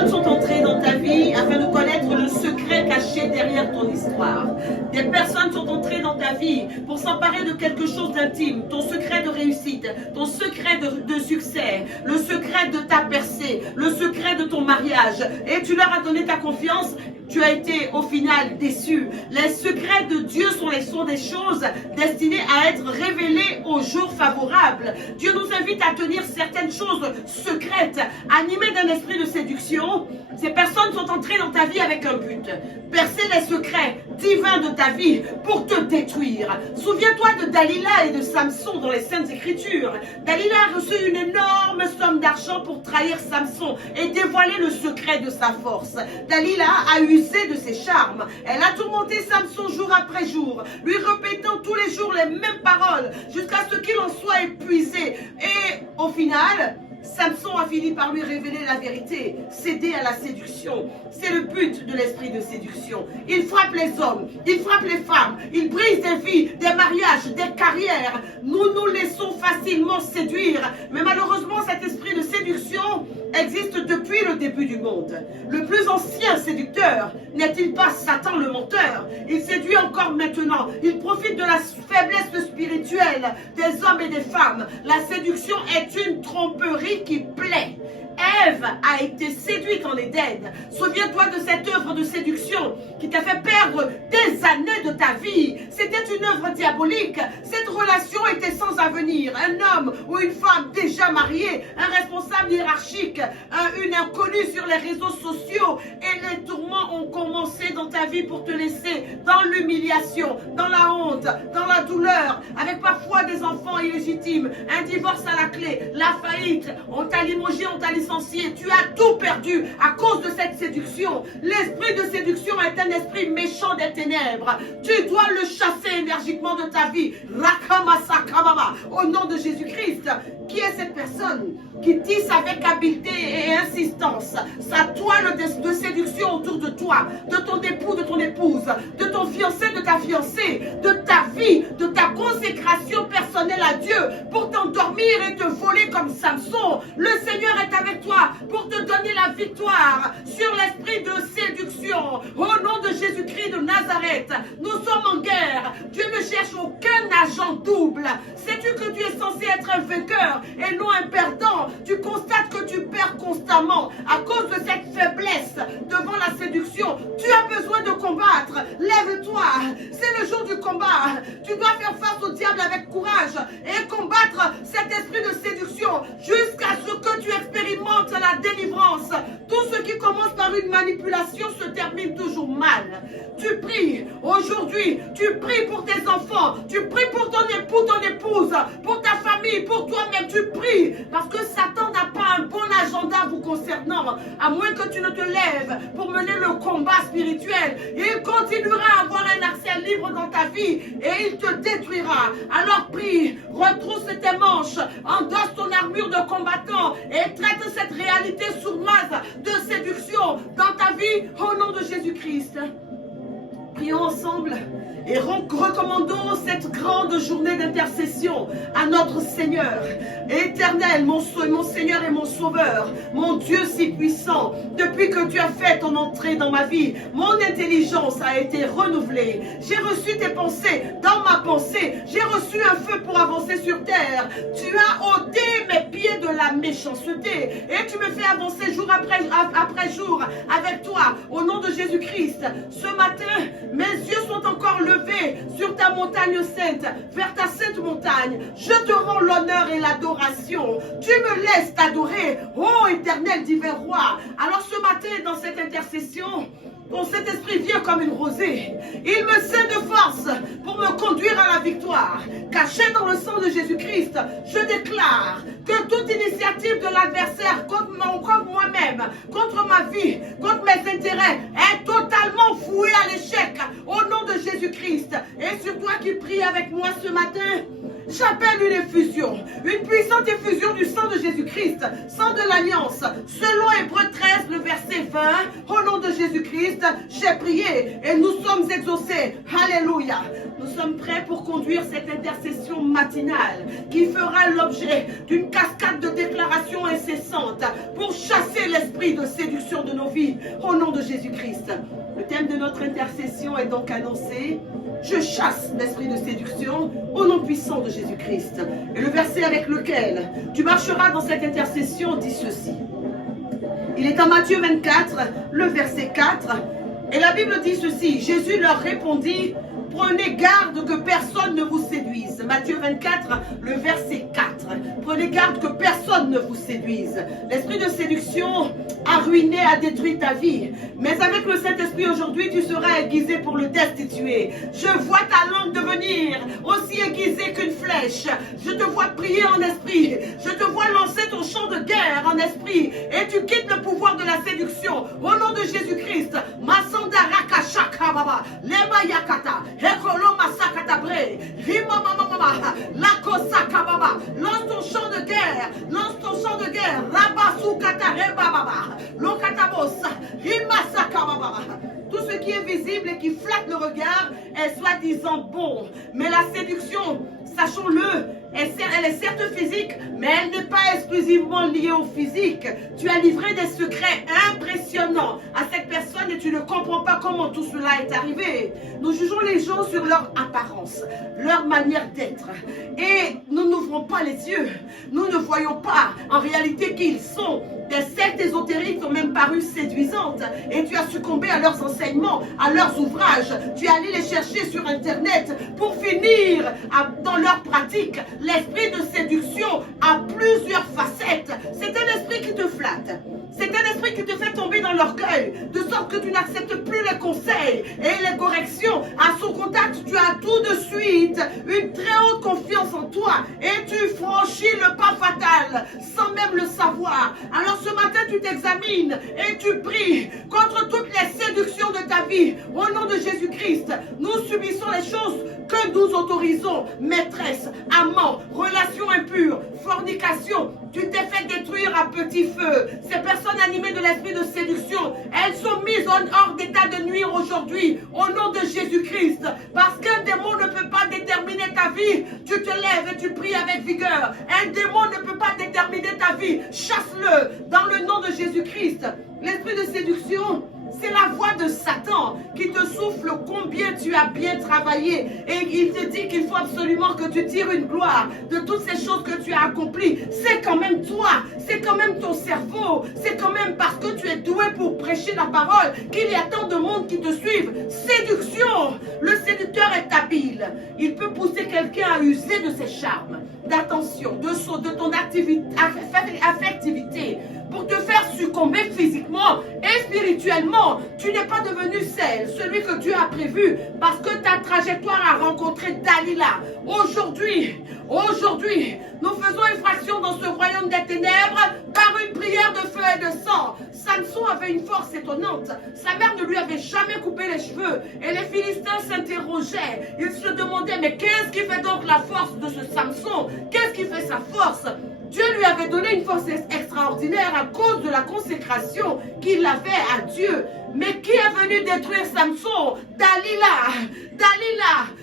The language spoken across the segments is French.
personnes sont entrées dans ta vie afin de connaître le secret caché derrière ton histoire. Des personnes sont entrées dans ta vie pour s'emparer de quelque chose d'intime, ton secret de réussite, ton secret de succès, le secret de ta percée, le secret de ton mariage. Et tu leur as donné ta confiance. Tu as été au final déçu. Les secrets de Dieu sont des choses destinées à être révélées au jour favorable. Dieu nous invite à tenir certaines choses secrètes, animées d'un esprit de séduction. Ces personnes sont entrées dans ta vie avec un but. Percer les secrets divins de ta vie pour te détruire. Souviens-toi de Dalila et de Samson dans les Saintes Écritures. Dalila a reçu une énorme somme d'argent pour trahir Samson et dévoiler le secret de sa force. Dalila a usé de ses charmes. Elle a tourmenté Samson jour après jour, lui répétant tous les jours les mêmes paroles jusqu'à ce qu'il en soit épuisé. Et au final, Samson a fini par lui révéler la vérité, céder à la séduction. C'est le but de l'esprit de séduction. Il frappe les hommes, il frappe les femmes, il brise des vies, des mariages, des carrières. Nous nous laissons facilement séduire. Mais malheureusement, cet esprit de séduction existe depuis le début du monde. Le plus ancien séducteur n'est-il pas Satan le menteur? Il séduit encore maintenant. Il profite de la faiblesse spirituelle des hommes et des femmes. La séduction est une tromperie qui plaît. Ève a été séduite en Éden. Souviens-toi de cette œuvre de séduction qui t'a fait perdre des années de ta vie. C'était une œuvre diabolique. Cette relation était sans avenir. Un homme ou une femme déjà mariée, un responsable hiérarchique, une inconnue sur les réseaux sociaux. Et les tourments ont commencé dans ta vie pour te laisser dans l'humiliation, dans la honte, dans la douleur, avec parfois des enfants illégitimes, un divorce à la clé, la faillite, on t'a limogé, on t'a licencié. Tu as tout perdu à cause de cette séduction. L'esprit de séduction est un esprit méchant des ténèbres. Tu dois le chasser énergiquement de ta vie. Au nom de Jésus-Christ. Qui est cette personne qui tisse avec habileté et insistance sa toile de séduction autour de toi, de ton époux, de ton épouse, de ton fiancé, de ta fiancée, de ta vie, de ta consécration personnelle à Dieu pour t'endormir et te voler comme Samson? Le Seigneur est avec toi pour te donner la victoire sur l'esprit de séduction. Au nom de Jésus-Christ de Nazareth, nous sommes en guerre. Dieu ne cherche aucun agent double. Sais-tu que tu es censé être un vainqueur et non un perdant? Tu constates que tu perds constamment à cause de cette faiblesse devant la séduction. Tu as besoin de combattre. Lève-toi. C'est le jour du combat. Tu dois faire face au diable avec courage et combattre cet esprit de séduction jusqu'à ce que tu expérimentes la délivrance. Tout ce qui commence par une manipulation se termine toujours mal. Tu pries aujourd'hui, tu pries pour tes enfants, tu pries pour ton époux, ton épouse, pour ta famille, pour toi-même, tu pries parce que Satan n'a pas un bon agenda vous concernant, à moins que tu ne te lèves pour mener le combat spirituel. Il continuera à avoir un accès libre dans ta vie et il te détruira. Alors prie, retrousse tes manches, endosse ton armure de combattant et traite cette réalité sournoise de séduction dans ta vie au nom de Jésus-Christ. Prions ensemble et recommandons cette grande journée d'intercession à notre Seigneur. Éternel, mon Seigneur et mon Sauveur, mon Dieu si puissant, depuis que tu as fait ton entrée dans ma vie, mon intelligence a été renouvelée. J'ai reçu tes pensées dans ma pensée. J'ai reçu un feu pour avancer sur terre. Tu as ôté mes pieds de la méchanceté et tu me fais avancer jour après jour avec toi au nom de Jésus-Christ. Ce matin, mes yeux sont encore levés sur ta montagne sainte, vers ta sainte montagne. Je te rends l'honneur et l'adoration. Tu me laisses t'adorer, ô éternel divin roi. Alors ce matin, dans cette intercession, ton Saint-Esprit vient comme une rosée. Il me cède de force pour me conduire à la victoire. Caché dans le sang de Jésus-Christ, je déclare que toute initiative de l'adversaire contre moi-même, contre ma vie, contre mes intérêts, est totalement vouée à l'échec au nom de Jésus-Christ. Et sur toi qui prie avec moi ce matin, j'appelle une effusion, une puissante effusion du sang de Jésus-Christ, sang de l'alliance, selon Hébreux 13, le verset 20, au nom de Jésus-Christ, Jésus-Christ, j'ai prié et nous sommes exaucés. Alléluia. Nous sommes prêts pour conduire cette intercession matinale qui fera l'objet d'une cascade de déclarations incessantes pour chasser l'esprit de séduction de nos vies au nom de Jésus-Christ. Le thème de notre intercession est donc annoncé. Je chasse l'esprit de séduction au nom puissant de Jésus-Christ. Et le verset avec lequel tu marcheras dans cette intercession dit ceci. Il est en Matthieu 24, le verset 4. Et la Bible dit ceci. Jésus leur répondit, prenez garde que personne ne vous séduise. Matthieu 24, le verset 4. Prenez garde que personne ne vous séduise. L'esprit de séduction a ruiné, a détruit ta vie. Mais avec le Saint-Esprit aujourd'hui, tu seras aiguisé pour le destituer. Je vois ta langue devenir aussi aiguisée qu'une flèche. Je te vois prier en esprit. Je te vois lancer ton champ de guerre en esprit. Et tu quittes le pouvoir de la séduction. Au nom de Jésus-Christ. Masanda rakashaka baba. Lema yakata. Ekolo masakatabre. Rima mama. Lakosaka baba. Lance ton champ de guerre. Lance ton champ de guerre. Rabasukata reba baba. Lokatabos. Rimasaka baba. Tout ce qui est visible et qui flatte le regard est soi-disant bon. Mais la séduction, sachons-le, elle est certes physique, mais elle n'est pas exclusivement liée au physique. Tu as livré des secrets impressionnants à cette personne et tu ne comprends pas comment tout cela est arrivé. Nous jugeons les gens sur leur apparence, leur manière d'être. Et nous n'ouvrons pas les yeux. Nous ne voyons pas en réalité qui ils sont. Des sectes ésotériques ont même paru séduisantes et tu as succombé à leurs enseignements, à leurs ouvrages. Tu es allé les chercher sur Internet pour finir dans leur pratique. L'esprit de séduction a plusieurs facettes. C'est un esprit qui te flatte. C'est un esprit qui te fait tomber dans l'orgueil, de sorte que tu n'acceptes plus les conseils et les corrections. À son contact, tu as tout de suite une très haute confiance en toi et tu franchis le pas fatal sans même le savoir. Alors ce matin, tu t'examines et tu pries contre toutes les séductions de ta vie. Au nom de Jésus-Christ, nous subissons les choses que nous autorisons. Maîtresse, amant, relations impures, fornication. Tu t'es fait détruire à petit feu. Ces personnes animées de l'esprit de séduction, elles sont mises hors d'état de nuire aujourd'hui au nom de Jésus-Christ. Parce qu'un démon ne peut pas déterminer ta vie. Tu te lèves et tu pries avec vigueur. Un démon ne peut pas déterminer ta vie. Chasse-le dans le nom de Jésus-Christ. L'esprit de séduction, c'est la voix de Satan qui te souffle combien tu as bien travaillé. Et il te dit qu'il faut absolument que tu tires une gloire de toutes ces choses que tu as accomplies. C'est quand même toi, c'est quand même ton cerveau, c'est quand même parce que tu es doué pour prêcher la parole qu'il y a tant de monde qui te suivent. Séduction, le séducteur est habile. Il peut pousser quelqu'un à user de ses charmes, d'attention, de ton affectivité, pour te faire succomber physiquement et spirituellement. Tu n'es pas devenu celui que Dieu a prévu parce que ta trajectoire a rencontré Dalila. Aujourd'hui, nous faisons effraction dans ce royaume des ténèbres par une prière de feu et de sang. Samson avait une force étonnante. Sa mère ne lui avait jamais coupé les cheveux. Et les Philistins s'interrogeaient. Ils se demandaient, mais qu'est-ce qui fait donc la force de ce Samson? Qu'est-ce qui fait sa force? Dieu lui avait donné une force extraordinaire à cause de la consécration qu'il avait à Dieu. Mais qui est venu détruire Samson? Dalila,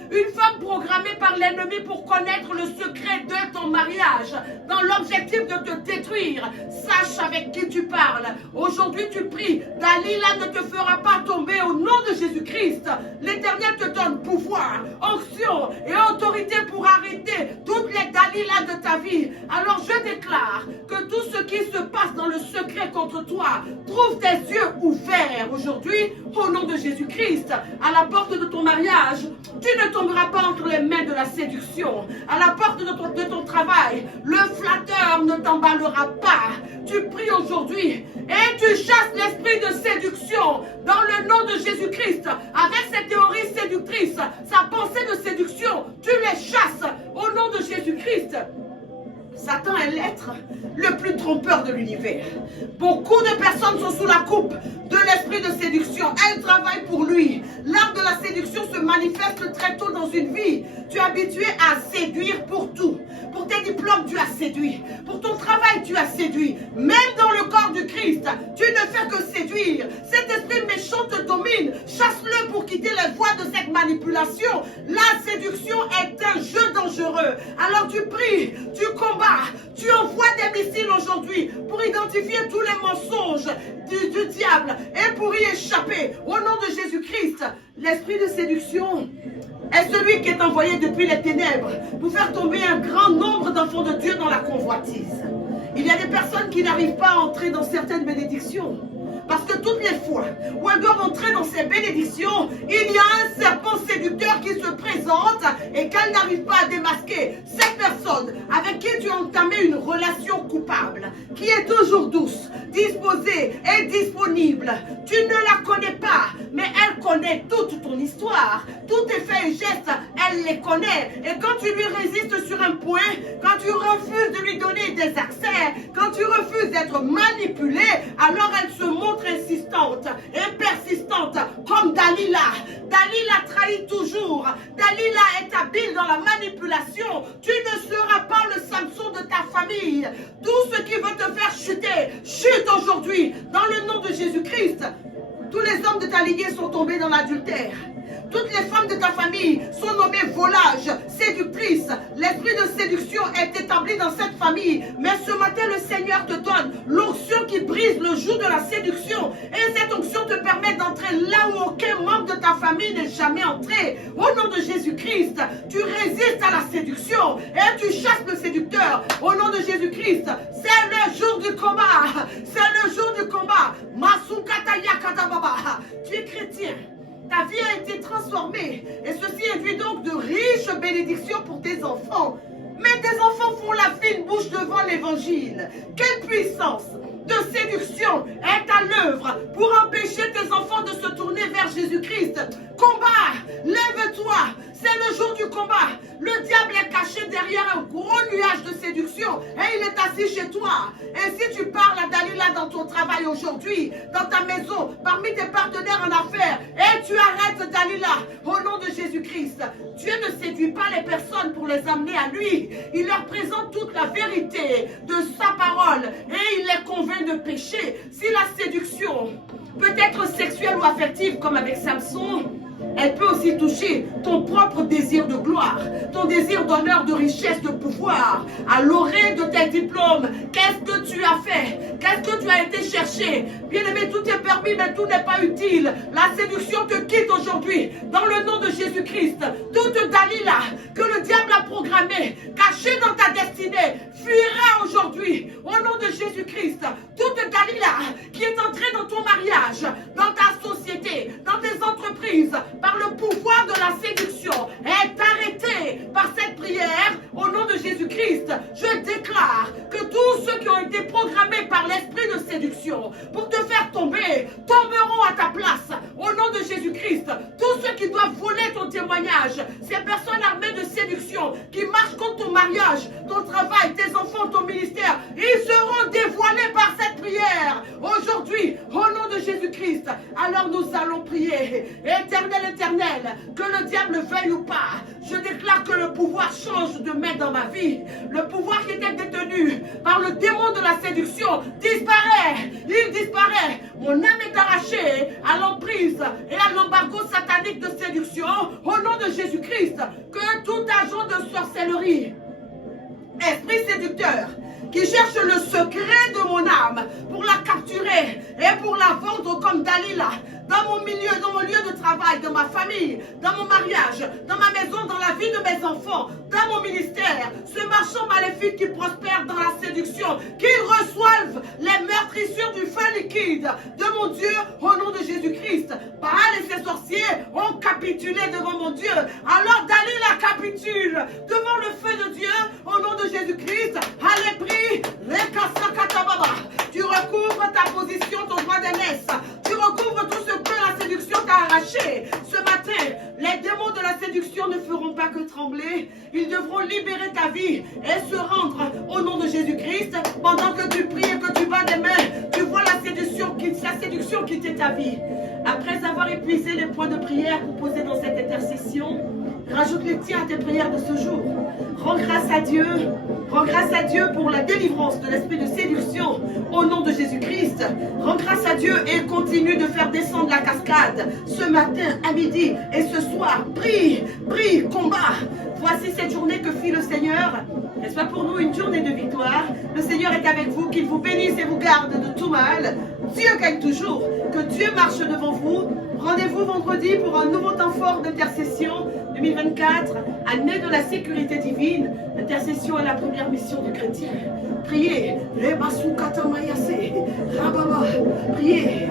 une femme programmée par l'ennemi pour connaître le secret de ton mariage, dans l'objectif de te détruire. Sache avec qui tu parles. Aujourd'hui tu pries, Dalila ne te fera pas tomber au nom de Jésus-Christ. L'Éternel te donne pouvoir, onction et autorité pour arrêter toutes les Dalilas de ta vie. Alors je déclare que tout ce qui se passe dans le secret contre toi, trouve tes yeux ouverts aujourd'hui au nom de Jésus-Christ. À la porte de ton mariage, tu ne tomberas pas entre les mains de la séduction. À la porte de ton travail, le flatteur ne t'emballera pas. Tu pries aujourd'hui et tu chasses l'esprit de séduction dans le nom de Jésus-Christ. Avec cette théorie séductrice, sa pensée de séduction, tu les chasses au nom de Jésus-Christ. Satan est l'être le plus trompeur de l'univers. Beaucoup de personnes sont sous la coupe de l'esprit de séduction. Elles travaillent pour lui. L'art de la séduction se manifeste très tôt dans une vie. Tu es habitué à séduire pour tout. Pour tes diplômes, tu as séduit. Pour ton travail, tu as séduit. Même dans le corps du Christ, tu ne fais que séduire. Cet esprit méchant te domine Chasse-le pour quitter les voies de cette manipulation. La séduction est un jeu dangereux. Alors tu pries, tu combats, tu envoies des missiles aujourd'hui pour identifier tous les mensonges du diable et pour y échapper. Au nom de Jésus-Christ, l'esprit de séduction est celui qui est envoyé depuis les ténèbres pour faire tomber un grand nombre d'enfants de Dieu dans la convoitise. Il y a des personnes qui n'arrivent pas à entrer dans certaines bénédictions. Parce que toutes les fois où elles doivent entrer dans ces bénédictions, il y a un serpent séducteur qui se présente et qu'elles n'arrivent pas à démasquer. Cette personne avec qui tu as entamé une relation coupable, qui est toujours douce, disposée et disponible. Tu ne la connais pas, mais elle connaît toute ton histoire. Tous tes faits et gestes, elle les connaît. Et quand tu lui résistes sur un point, quand tu refuses de lui donner des accès, quand tu refuses d'être manipulé, alors elle se montre insistante et persistante comme Dalila. Dalila trahit toujours. Dalila est habile dans la manipulation. Tu ne seras pas le Samson de ta famille. Tout ce qui veut te faire chuter, chute aujourd'hui dans le nom de Jésus-Christ. Tous les hommes de ta lignée sont tombés dans l'adultère. Toutes les femmes de ta famille sont nommées volages, séductrices. L'esprit de séduction est établi dans cette famille. Mais ce matin, le Seigneur te donne l'onction qui brise le joug de la séduction. Et cette onction te permet d'entrer là où aucun membre de ta famille n'est jamais entré. Au nom de Jésus-Christ, tu résistes à la séduction et tu chasses le séducteur. Au nom de Jésus-Christ, c'est le jour du combat. C'est le jour du combat. Tu es chrétien. Ta vie a été transformée et ceci induit donc de riches bénédictions pour tes enfants. Mais tes enfants font la fine bouche devant l'évangile. Quelle puissance de séduction est à l'œuvre pour empêcher tes enfants de se tourner vers Jésus-Christ. Combat, lève-toi, c'est le jour du combat. Le diable est caché derrière un gros nuage de séduction et il est assis chez toi. Et si tu parles à Dalila dans ton travail aujourd'hui, dans ta maison, parmi tes partenaires en affaires, et tu arrêtes Dalila, au nom de Jésus-Christ, Dieu ne séduit pas les personnes pour les amener à lui. Il leur présente toute la vérité de sa parole et il les convainc de péché. Si la séduction peut être sexuelle ou affective comme avec Samson, elle peut aussi toucher ton propre désir de gloire, ton désir d'honneur, de richesse, de pouvoir. À l'orée de tes diplômes, qu'est-ce que tu as fait? Qu'est-ce que tu as été chercher? Bien-aimé, tout est permis, mais tout n'est pas utile. La séduction te quitte aujourd'hui. Dans le nom de Jésus-Christ, toute Dalila que le diable a programmée, cachée dans ta destinée, fuira aujourd'hui. Au nom de Jésus-Christ, toute Dalila qui est entrée dans ton mariage, dans ta société, dans tes entreprises, par le pouvoir de la séduction, est arrêtée par cette prière. Au nom de Jésus-Christ, je déclare que tous ceux qui ont été programmés par l'esprit de séduction pour te faire tomber, tomberont à ta place. Au nom de Jésus-Christ, tous ceux qui doivent voler ton témoignage, ces personnes armées de séduction qui marchent contre ton mariage, ton travail, tes enfants, ton ministère, ils seront dévoilés par cette prière. Aujourd'hui, au nom de Jésus-Christ, alors nous allons prier. Éternel, éternel, que le diable veuille ou pas, je déclare que le pouvoir change de main dans ma vie. Le pouvoir qui était détenu par le démon de la séduction disparaît. Il disparaît. Mon âme est arrachée à l'emprise et à l'embargo satanique de séduction. Au nom de Jésus-Christ, que tout agent de sorcellerie, esprit séducteur, qui cherche le secret de mon âme pour la capturer et pour la vendre comme Dalila, dans mon milieu, dans mon lieu de travail, dans ma famille, dans mon mariage, dans ma maison, dans la vie de mes enfants, dans mon ministère, ce marchand maléfique qui prospère dans la séduction, qu'il reçoive les meurtrissures du feu liquide de mon Dieu au nom de Jésus-Christ. Baal et ses sorciers ont capitulé devant mon Dieu. Alors Dalila capitule devant le feu de Dieu au nom de Jésus-Christ. Allez, prie. Tu recouvres ta position, ton droit d'aînesse. Tu recouvres tout ce que la séduction t'a arraché. Ce matin, les démons de la séduction ne feront pas que trembler. Ils devront libérer ta vie et se rendre au nom de Jésus-Christ. Pendant que tu pries et que tu bats des mains, tu vois la séduction quitter ta vie. Après avoir épuisé les points de prière posés dans cette intercession, rajoute les tiens à tes prières de ce jour. Rends grâce à Dieu. Rends grâce à Dieu pour la délivrance de l'esprit de séduction au nom de Jésus-Christ. Christ. Rends grâce à Dieu et continue de faire descendre la cascade ce matin, à midi et ce soir. Prie, prie, combat. Voici cette journée que fit le Seigneur. Qu'elle soit pour nous une journée de victoire. Le Seigneur est avec vous, qu'il vous bénisse et vous garde de tout mal. Dieu gagne toujours, que Dieu marche devant vous. Rendez-vous vendredi pour un nouveau temps fort d'intercession 2024, année de la sécurité divine. L'intercession est la première mission du chrétien. Priez. Priez.